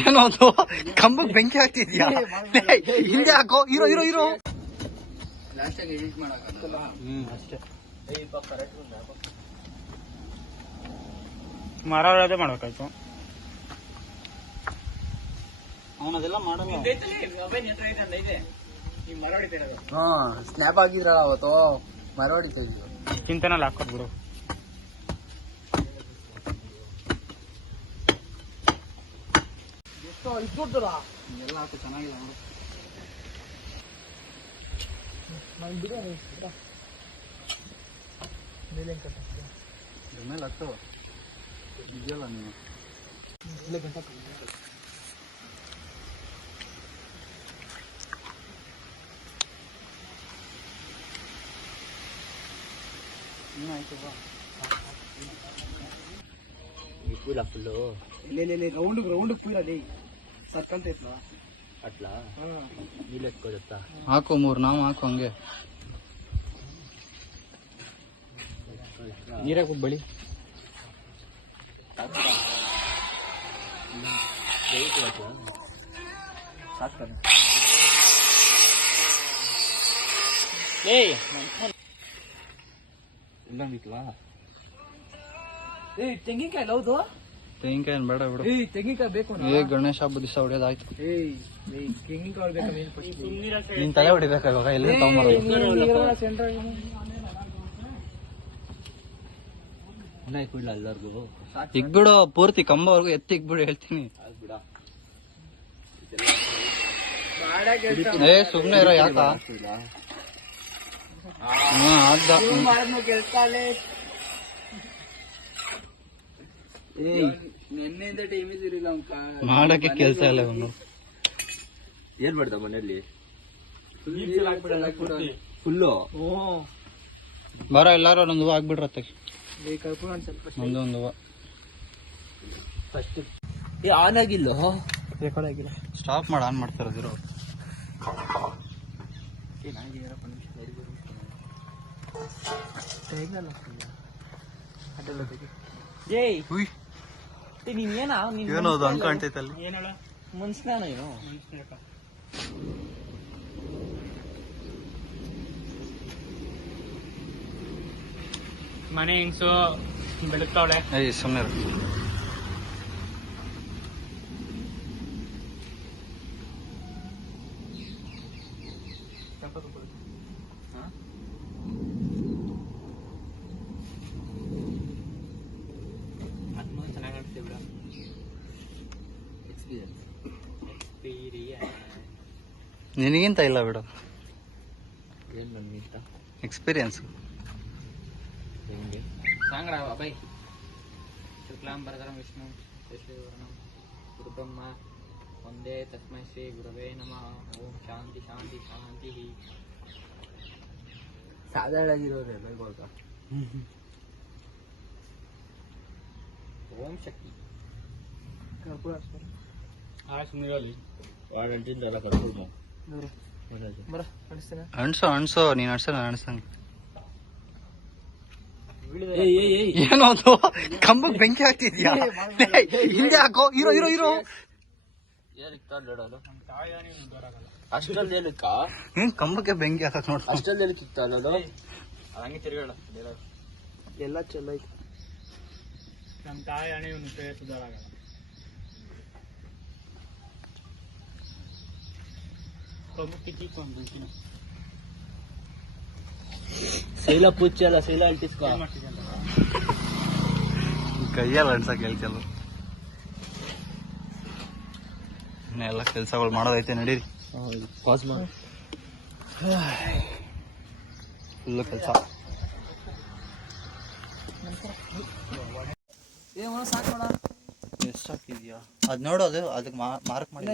ಏನೋದು ಕಂಬಕ್ಕೆ ಬೆಂಕಿ ಹಾಕ್ತಿದ್ಯಾ? ಹಿಂದೆ ಹಾಕೋ. ಇರೋ ಇರೋ ಇರೋ ಅಷ್ಟೇ. ಮರ ಅದೇ ಮಾಡ್ಬೇಕಾಯ್ತು. ಅವನದೆಲ್ಲ ಮಾಡಲ್ಲ. ಸ್ನ್ಯಾಪ್ ಆಗಿದ್ರಲ್ಲ ಅವತ್ತು, ಮರ ಹೊಡಿತಾ ಇದ್ವಿ. ಚಿಂತನಲ್ಲಿ ಹಾಕೋದ್ ಬಿಡು. ಎಲ್ಲ ಹಾಕು, ಚೆನ್ನಾಗಿಲ್ಲ ನೋಡು. ಮೇಲೆ ಹತ್ತು ಇದೆಯಲ್ಲ ನೀನು. ఫుల్ రౌండ్ పూరది సత్కంత అట్లా నీళ్ళు ఎత్తుకోదత్తా. ಹಾಕು 3 ನಾವು ಹಾಕು ಹಂಗೆ. ನೀರಾಗ ಬಳಿ ತೆಂಗಿನಕಾಯಿ ಹೌದು. ತೆಂಗಿನಕಾಯಿ ಬೇಡ ಬಿಡು. ತೆಂಗಿನಕಾಯಿ ಬೇಕು. ಗಣೇಶ ಹಬ್ಬದ ದಿವಸ ಹೊಡೆಯೋದಾಯ್ತು. ತೆಂಗಿನಕಾಯಿ ಬೇಕಾ? ನೀನ್ ತಲೆ ಹೊಡಿಬೇಕಾಗ ಎಲ್ಲಿ ಎಲ್ಲರಿಗೂ ಇಗ್ಬಿಡು, ಪೂರ್ತಿ ಕಂಬವರೆಗೂ ಎತ್ತಿ ಇಗ್ಬಿಡು ಹೇಳ್ತೀನಿ. ಸುಮ್ನೆ ಇರೋ ಯಾಕ? ಮಾಡಕ್ಕೆ ಕೆಲ್ಸ ಇಲ್ಲ ಅವನು. ಏನ್ ಮಾಡ್ದ ಮನೆಯಲ್ಲಿ ಫುಲ್ಲು ಬರ ಎಲ್ಲಾರು ಒಂದೊಂದು ಹೂವು ಆಗ್ಬಿಡ್ರತ್ತೆ. ಒಂದೊಂದು ಹೂವು ಫಸ್ಟ್ ಆನ್ ಆಗಿಲ್ಲ, ಸ್ಟಾಪ್ ಮಾಡಿ ಆನ್ ಮಾಡ್ತಾರದಿರೋ. ಏನದು ಹಂಗ ಕಾಣ್ತೈತಲ್ಲಿ? ಮನ್ಸ್ನಾನ ಏನು ಮನೆ ಹೆಂಗ್ಸು ಬೆಳಗ್ತಾವಳೆ. ಸುಮ್ಮನೆ ನಿನಗಿಂತ ಇಲ್ಲ ಬಿಡು. ಏನ್ ನನ್ಗಿಂತ ಎಕ್ಸ್ಪೀರಿಯನ್ಸ್. ಸಾಂಗ್ರ ಅಭಯ್ ಶುಕ್ಲಾಂಬರಧರಂ ವಿಷ್ಣು ಶಶಿವರ್ಣಂ ಗುರುಬ್ರಹ್ಮ ಒಂದೇ ತಸ್ಮೈ ಶ್ರೀ ಗುರವೇ ನಮಃ. ಓಂ ಶಾಂತಿ ಶಾಂತಿ ಶಾಂತಿ. ಸಾಧಾರಣ ಆಗಿರೋರೆ ಬೈಗೋಗ. ಓಂ ಶಕ್ತಿ ಸುಮ್ಮನೆ ವಾರಂಟಿಂದಲ್ಲ ಕರ್ಕೊಂಡು ಅಣ್ಸೋ ಅಣ್ಸೋ. ನೀನ್ ಅಣ್ಸ ನಾನು ಅಣ್ಸಂಗ. ಏನೋದು ಕಂಬಕ್ಕೆ ಬೆಂಕಿ ಹಾಕ್ತಿದ್ಯಾ? ಹಿಂದೆ ಹಾಕೋ. ಇರೋ ಇರೋ ಇರೋ ಅಷ್ಟಲ್ಲಿ ಏನಕ್ಕ ಕಂಬಕ್ಕೆ ಬೆಂಕಿ ಹಾಕಕ್ ನೋಡ. ಅಷ್ಟಲ್ಲಿ ಏನಕ್ಕೆ ಇತ್ತ ಅನ್ನೋದು ಹಂಗೆ ತಿರ್ಗಾಡ ಎಲ್ಲ ಚಲೋ ಐತಿ. ನಮ್ಮ ತಾಯಿ ಹಣೆ ಇವನು ಸುಧಾರಾಗಲ್ಲ. ಶೈಲ ಪೂಜೆ ಅಲ್ಲ, ಶೈಲ ಅಲ್ಟಿಸ್ಕೊ. ಕೈಯಲ್ಲಿ ಅನ್ಸಕ್ ಹೇಳ್ತಿಲ್ಲ. ಎಲ್ಲ ಕೆಲ್ಸಗಳು ಮಾಡೋದೈತೆ, ನಡೀರಿ. ಪಾಸ್ ಮಾಡಿ. ಫುಲ್ ಕೆಲಸ. ಎಷ್ಟು ಹಾಕಿದ್ಯಾ ಅದ್ ನೋಡೋದು, ಅದಕ್ಕೆ ಮಾರ್ಕ್ ಮಾಡಿ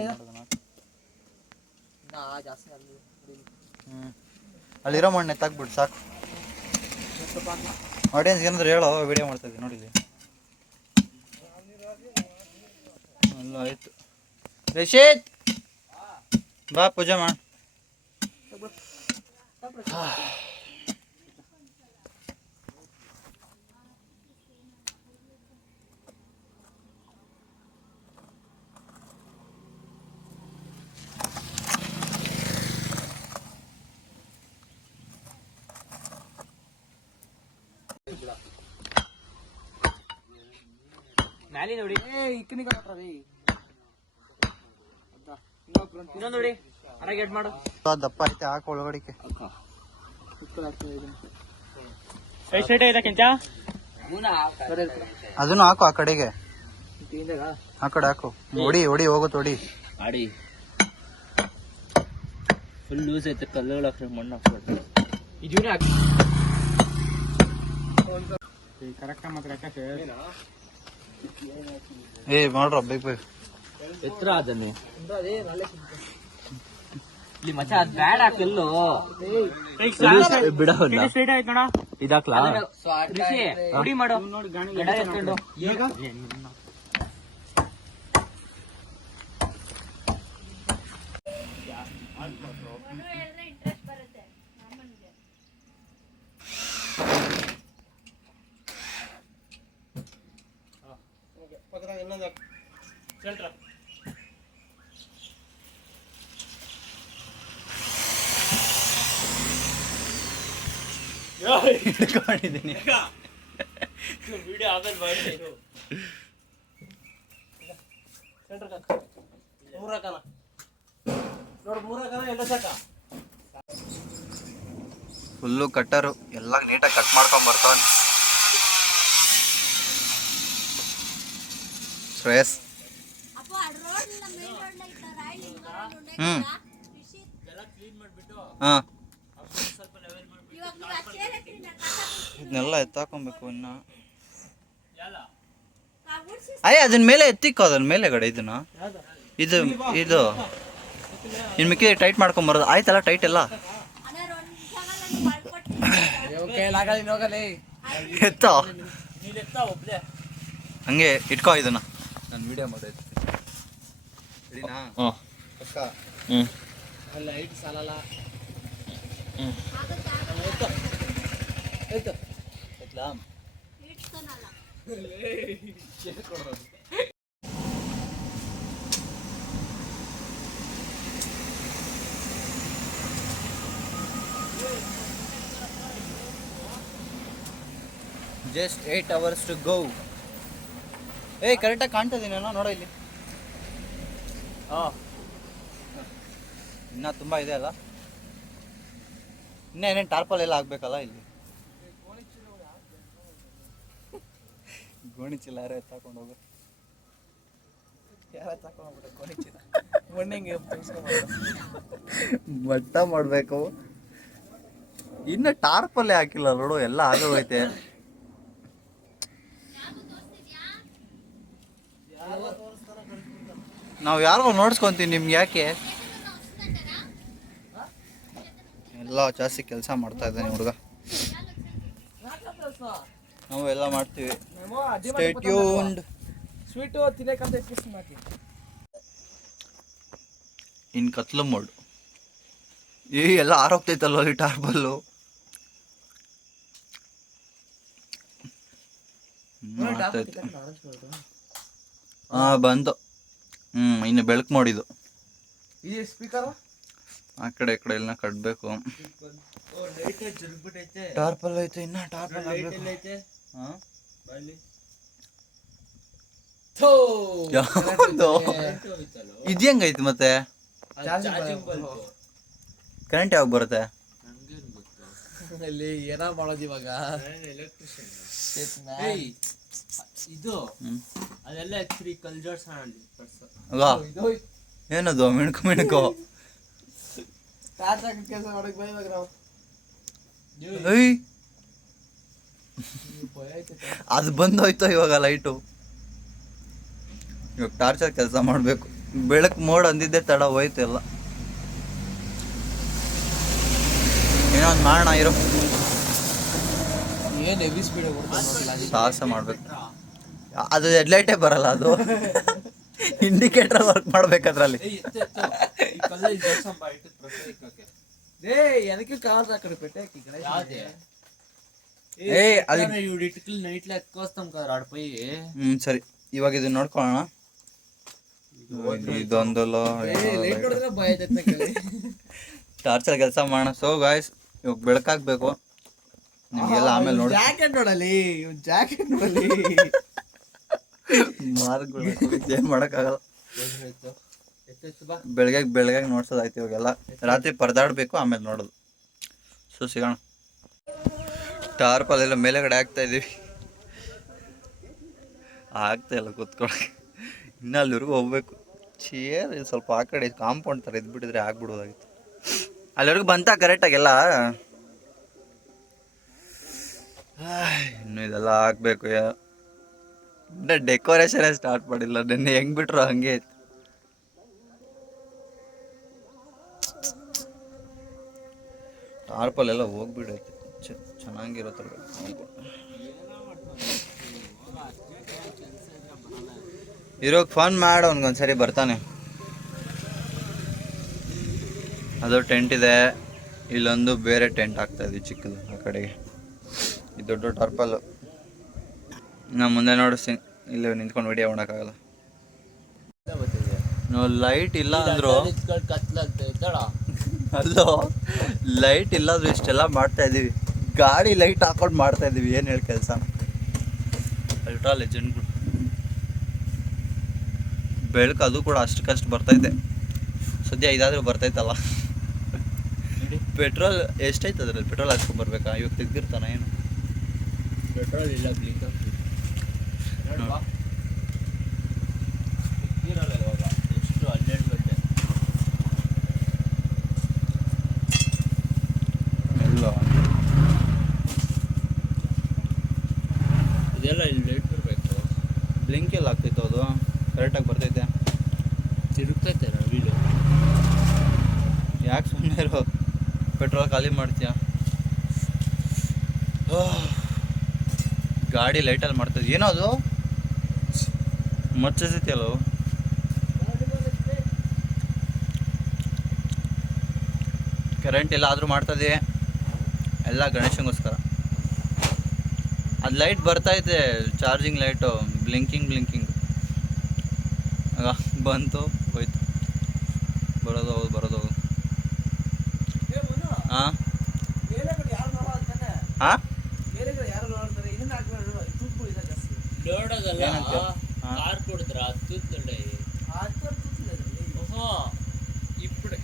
ಅಲ್ಲಿರೋ ಮಣ್ಣು ಎತ್ತಾಕ್ಬಿಟ್ಟು ಸಾಕು. ಆಡಿಯನ್ಸ್ ಏನಾದ್ರು ಹೇಳೋ, ವಿಡಿಯೋ ಮಾಡ್ತಾ ಇದ್ದೀನಿ ನೋಡಿದ್ವಿ. ಅಲ್ಲ ಆಯ್ತು. ರಶೀದ್ ಬಾ ಪೂಜೆ ಮಾಡ. ಮ್ಯಾಲಿ ನೋಡಿ ಇನ್ನೊಂದು ನೋಡಿ ಅರಾಗ ಎಡ್ ಮಾಡು ದಪ್ಪ ಐತೆ ಹಾಕು ಒಳಗಡಿಕೆ ಅದನ್ನು ಹಾಕು ಆ ಕಡೆಗೆ ಆ ಕಡೆ ಹಾಕು ಹೊಡಿ ಹೋಗುತ್ತೆ ಹೊಡಿ ಆಡಿ ಫುಲ್ ಲೂಸ್ ಐತೆ ಕಲ್ಲುಗಳು ಹಾಕ್ರಿ ಮಣ್ಣು ಹಾಕ್ಬಿಡ್ರಿ ಇದೂನೇ ಹಾಕಿ ಕರೆಕ್ಟ್ ಮಾತ್ರ ಮಾಡ್ರ ಬೇಗ ಎತ್ತರ ಅದನ್ನೇ ಇಲ್ಲಿ ಮಚ್ಚ ಅದ್ ಬ್ಯಾಡ ಕಲ್ಲು ಬಿಡೋಲ್ಲ ಸ್ಟ್ರೈಟ್ ಆಯ್ತು ನೋಡ ಇದಾಕ್ಲಾ ರೆಡಿ ಮಾಡು ನೋಡಿ ಗಡ ಎತ್ಕೊಂಡು ಈಗ ಇಟ್ಕೊಂಡಿದ್ದೀನಿ ವಿಡಿಯೋ ಆಮೇಲೆ ಮಾಡಿ ಫುಲ್ಲು ಕಟ್ಟರು ಎಲ್ಲ ನೀಟಾಗಿ ಕಟ್ ಮಾಡ್ಕೊಂಡ್ ಬರ್ತಾವ ಶ್ರೇಯಸ್ ಹಾ ಇದನ್ನೆಲ್ಲ ಎತ್ತಾಕೊಬೇಕು ಇನ್ನ ಅಯ್ಯ ಅದನ್ನ ಮೇಲೆ ಎತ್ತಿಕ್ಕೋ ಅದನ್ನ ಮೇಲೆ ಗಡೆ ಇದನ್ನ ಇದು ಇನ್ ಮಿಕ್ಕಿ ಟೈಟ್ ಮಾಡ್ಕೊಂಬರೋದು ಆಯ್ತಲ್ಲ ಟೈಟ್ ಎಲ್ಲ ಎತ್ತೋ ಹಂಗೆ ಇಟ್ಕೋ ಇದನ್ನ ನಾನು ವಿಡಿಯೋ ಮಾಡೋದು ರೆಡಿನಾ ಪಕ್ಕ ಲೈಟ್ ಸಾಲಲ್ಲ ಜಸ್ಟ್ 8 hours to go. ಕರೆಕ್ಟಾಗಿ ಕಾಣ್ತದೀನೇನೋ ನೋಡೋ ಇಲ್ಲಿ ಇನ್ನ ತುಂಬಾ ಇದೆ ಅಲ್ಲ ಇನ್ನೇನೇನು ಟಾರ್ಪಲ್ ಎಲ್ಲ ಆಗ್ಬೇಕಲ್ಲ ಇಲ್ಲಿ ಗೋಣಿ ಚೀಲ ಯಾರ ಎತ್ತಾಕೊಂಡು ಹೋಗು ಮಟ್ಟ ಮಾಡಬೇಕು ಇನ್ನು ಟಾರ್ಪಲ್ಲೇ ಹಾಕಿಲ್ಲ ನೋಡು ಎಲ್ಲ ಆಗೋಗೈತೆ ನಾವು ಯಾರೋ ನೋಡ್ಸ್ಕೊಂತೀವಿ ನಿಮ್ಗೆ ಯಾಕೆ ಎಲ್ಲ ಜಾಸ್ತಿ ಕೆಲಸ ಮಾಡ್ತಾ ಇದ್ದಾನೆ ಹುಡುಗ ನಾವು ಎಲ್ಲ ಮಾಡ್ತೀವಿ ಸ್ಟೇ ಟ್ಯೂನ್ಡ್ ಸ್ವೀಟು ತಿನ್ನಕಂತ ಇನ್ ಕತ್ಲು ಮೋಡ್ ಎಲ್ಲ ಆರೋಗ್ತೈತಲ್ವ ಈ ಟಾರ್ಬಲ್ಲು ಬಂತು ಇನ್ನು ಬೆಳಕು ಮಾಡಿದ್ದು ಸ್ಪೀಕರ್ ಆ ಕಡೆ ಈ ಕಡೆ ಎಲ್ಲ ಕಟ್ಬೇಕು ಟಾರ್ಪಲ್ ಐತೆ ಇನ್ನ ಟಾರ್ಪಲ್ ಇದು ಹೆಂಗೈತಿ ಮತ್ತೆ ಕರೆಂಟ್ ಯಾವಾಗ ಬರುತ್ತೆ ಏನ ಮಾಡೋದು ಇವಾಗ ಇದು ಅದೆಲ್ಲ ಆಕ್ಚುಲಿ ಕಲ್ ಜೋಡ್ಸೋಣ ಏನದು ಮಿಣ್ಕೋ ಕೆಲಸ ಮಾಡಕ್ ಬೈವಾಗ ನಾವು ಅದು ಬಂದೋಯ್ತು ಇವಾಗ ಲೈಟು ಇವಾಗ ಟಾರ್ಚರ್ ಕೆಲಸ ಮಾಡಬೇಕು ಬೆಳಕು ಮೋಡ್ ಅಂದಿದ್ದೆ ತಡ ಹೋಯ್ತು ಎಲ್ಲ ಏನೋ ಒಂದು ಮಾಡೋಣ ಇರೋ ಏನು ಹೆವಿ ಸ್ಪೀಡ್ ಸಾಹಸ ಮಾಡ್ಬೇಕು ಅದು ಹೆಡ್ಲೈಟೇ ಬರಲ್ಲ ಅದು ಇಂಡಿಕೇಟರ್ ವರ್ಕ್ ಮಾಡ್ಬೇಕು ಅದ್ರಲ್ಲಿ ಸರಿ ಇವಾಗ ಇದನ್ನ ನೋಡ್ಕೊಳ್ಳೋಣ ಇದೊಂದಲ್ಲ ಟಾರ್ಚರ್ ಕೆಲಸ ಮಾಡೋಣ ಸೊ ಗಾಯ್ಸ್ ಇವಾಗ ಬೆಳಕಾಗ್ಬೇಕು ನಿಮ್ಗೆಲ್ಲ ಆಮೇಲೆ ನೋಡಿ ಜಾಕೆಟ್ ನೋಡಲಿ ಜಾಕೆಟ್ ನೋಡಲಿ ಮಾರ್ಗಳು ಏನು ಮಾಡೋಕ್ಕಾಗಲ್ಲ. ಬೆಳಗ್ಗೆ ನೋಡ್ಸೋದಾಯ್ತು ಇವಾಗೆಲ್ಲ. ರಾತ್ರಿ ಪರದಾಡಬೇಕು, ಆಮೇಲೆ ನೋಡೋದು. ಸೊ ಸಿಗೋಣ. ಟಾರ್ಪಲ್ಲೆಲ್ಲ ಮೇಲೆಗಡೆ ಹಾಕ್ತಾ ಇದ್ದೀವಿ, ಆಗ್ತಾ ಇಲ್ಲ ಕೂತ್ಕೊಳ್ಳೋಕೆ. ಇನ್ನೂ ಅಲ್ಲಿವರೆಗೂ ಹೋಗ್ಬೇಕು. ಚೇರ್ ಸ್ವಲ್ಪ ಆ ಕಡೆ ಕಾಂಪೌಂಡ್ ಥರ ಇದ್ಬಿಟ್ಟಿದ್ರೆ ಆಗ್ಬಿಡೋದಾಗಿತ್ತು. ಅಲ್ಲಿವರೆಗೂ ಬಂತ ಕರೆಕ್ಟಾಗೆಲ್ಲ. ಇನ್ನು ಇದೆಲ್ಲ ಹಾಕ್ಬೇಕು. ಡೆಕೋರೇಷನೇ ಸ್ಟಾರ್ಟ್ ಮಾಡಿಲ್ಲ. ನೆನ್ನೆ ಹೆಂಗ್ ಬಿಟ್ರು ಹಂಗೆ ಐತೆ. ಟಾರ್ಪಲ್ ಎಲ್ಲ ಹೋಗ್ಬಿಡೈತೆ. ಚೆನ್ನಾಗಿರೋ ಥರ ಇರೋಕ್ಕೆ ಫೋನ್ ಮಾಡು, ಅವ್ನಿಗೊಂದ್ಸರಿ ಬರ್ತಾನೆ. ಅದು ಟೆಂಟ್ ಇದೆ, ಇಲ್ಲೊಂದು ಬೇರೆ ಟೆಂಟ್ ಹಾಕ್ತಾಯಿದ್ವಿ ಚಿಕ್ಕದು ಆ ಕಡೆಗೆ. ಇದು ದೊಡ್ಡ ಟಾರ್ಪಲ್ಲು. ನಾ ಮುಂದೆ ನೋಡಿಸ್ತೀನಿ, ಇಲ್ಲಿ ನಿಂತ್ಕೊಂಡು ವಿಡಿಯೋ ಮಾಡೋಕ್ಕಾಗಲ್ಲ. ನಾವು ಲೈಟ್ ಇಲ್ಲ ಅಂದ್ರು ಅಲ್ಲೋ, ಲೈಟ್ ಇಲ್ಲಾಂದ್ರೂ ಇಷ್ಟೆಲ್ಲ ಮಾಡ್ತಾ ಇದ್ದೀವಿ. ಗಾಡಿ ಲೈಟ್ ಹಾಕೊಂಡು ಮಾಡ್ತಾ ಇದ್ದೀವಿ. ಏನು ಹೇಳಿ ಕೆಲಸ. ಅಲ್ಟ್ರಾ ಲೆಜೆಂಡ್ಗಳು. ಬೆಳಕು ಅದು ಕೂಡ ಅಷ್ಟಕ್ಕಷ್ಟು ಬರ್ತೈತೆ. ಸದ್ಯ ಇದಾದರೂ ಬರ್ತೈತಲ್ಲ. ಪೆಟ್ರೋಲ್ ಎಷ್ಟೈತೆ ಅದ್ರಲ್ಲಿ? ಪೆಟ್ರೋಲ್ ಹಾಕ್ಸ್ಕೊಂಬರ್ಬೇಕಾ? ಇವಾಗ ತೆಗ್ದಿರ್ತಾನ ಏನು? ಪೆಟ್ರೋಲ್ ಇಲ್ಲ, ಬ್ಲಿಂಕ್ ಇರಲ್ಲ ಇವಾಗ. ಎಷ್ಟು 12 ಗಂಟೆ ಇಲ್ಲ. ಇದೆಲ್ಲ ಇಲ್ಲಿ ಲೇಟ್ ಬರಬೇಕು. ಬ್ಲಿಂಕ್ ಎಲ್ಲ ಆಗ್ತೈತೆ, ಅದು ಕರೆಕ್ಟಾಗಿ ಬರ್ತೈತೆ. ತಿರುಗ್ತೈತೆ ವೀಲು. ಯಾಕೆ ಸುಮ್ಮನೆ ಇರೋ, ಪೆಟ್ರೋಲ್ ಖಾಲಿ ಮಾಡ್ತೀಯ. ಗಾಡಿ ಲೈಟಲ್ಲಿ ಮಾಡ್ತದೆ. ಏನೋ ಅದು ಮಚ್ಚೈತಿ ಅಲ್ಲೋ. ಕರೆಂಟ್ ಇಲ್ಲ ಆದರೂ ಮಾಡ್ತದೆ ಎಲ್ಲ ಗಣೇಶಂಗೋಸ್ಕರ. ಅದು ಲೈಟ್ ಬರ್ತೈತೆ, ಚಾರ್ಜಿಂಗ್ ಲೈಟು, ಬ್ಲಿಂಕಿಂಗ್ ಆಗ ಬಂತು ಹೋಯ್ತು. ಬರೋದು ಹೋಗೋದು ಬರೋದು ಹೋಗೋದು. ಹಾಂ ಹಾಂ ಲೋಡಾಗಲ್ಲ. ಏನಂತೆ? ಕಾರ್ ಕೊಡಿದ್ರ ಹತ್ತುತ್ತಡೆ.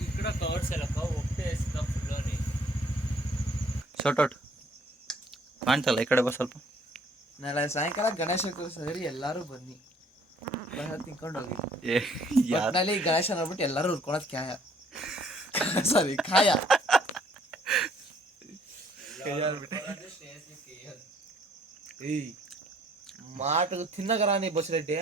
ఇక్కడ కవర్స్ ఎలా ఒకటే వేసుకున్నా ఫుల్లోని. ಶೋಟೌಟ್ ಕಾಣ್ತಲ್ಲ ಈ ಕಡೆ ಬಾ ಸ್ವಲ್ಪ. ನಾಳೆ ಸಾಯಂಕಾಲ ಗಣೇಶ ಕೂರಿಸಿದ್ರಿ, ಎಲ್ಲರೂ ಬನ್ನಿ, ಪ್ರಸಾದ ತಿನ್ಕೊಂಡು ಹೋಗಿ. ಒಟ್ಟಿನಲ್ಲಿ ಗಣೇಶ ನೋಡ್ಬಿಟ್ಟು ಎಲ್ಲರೂ ಉರ್ಕೊಳೋದು ಕ್ಯಾಯ. ಸಾರಿ ಕಾಯ. ಮಾಟು ತಿನ್ನಗರಾನಿ ಬಸ್ ರೆಡ್ಡಿ.